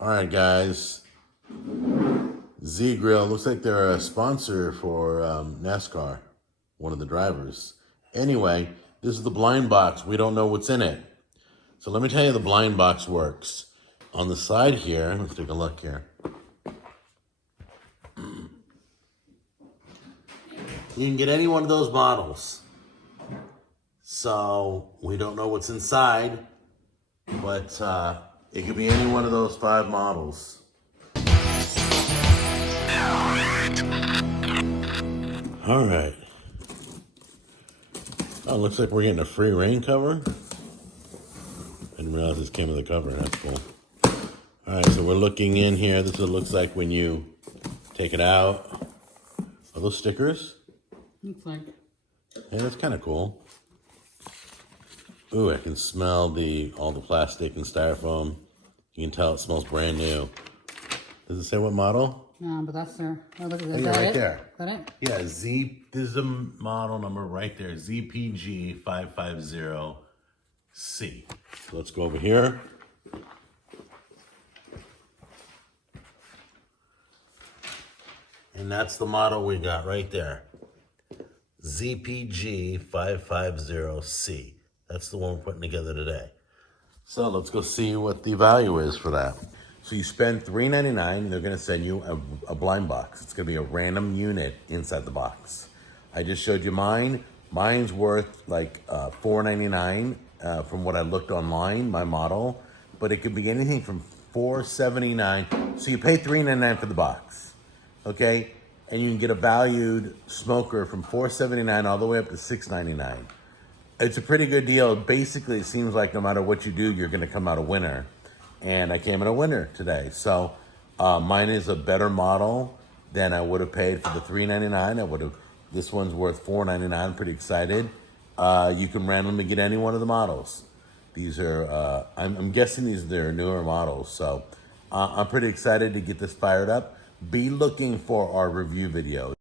All right, guys. Zgrill looks like they're a sponsor for NASCAR, one of the drivers. Anyway, this is the blind box. We don't know what's in it. So let me tell you the blind box works. On the side here, let's take a look here. You can get any one of those models. So we don't know what's inside, but it could be any one of those 5 models. All right. Oh, looks like we're getting a free rain cover. I didn't realize this came with a cover. That's cool. All right, so we're looking in here. This is what it looks like when you take it out. Are those stickers? Looks like. Hey, that's kind of cool. Ooh, I can smell all the plastic and styrofoam. You can tell it smells brand new. Does it say what model? No, but that's there. Oh, look at this. Oh, yeah, right there. Is that it? Yeah, this is the model number right there, ZPG 550C. So let's go over here. And that's the model we got right there. ZPG 550C. That's the one we're putting together today. So let's go see what the value is for that. So you spend $3.99, they're gonna send you a blind box. It's gonna be a random unit inside the box. I just showed you mine. Mine's worth like $4.99 from what I looked online, my model. But it could be anything from $4.79. So you pay $3.99 for the box, okay? And you can get a valued smoker from $4.79 all the way up to $6.99. It's a pretty good deal. Basically, it seems like no matter what you do, you're gonna come out a winner. And I came in a winner today. So mine is a better model than I would have paid for the $3.99. This one's worth $4.99. I'm pretty excited. You can randomly get any one of the models. These are, I'm guessing these are their newer models. So I'm pretty excited to get this fired up. Be looking for our review videos.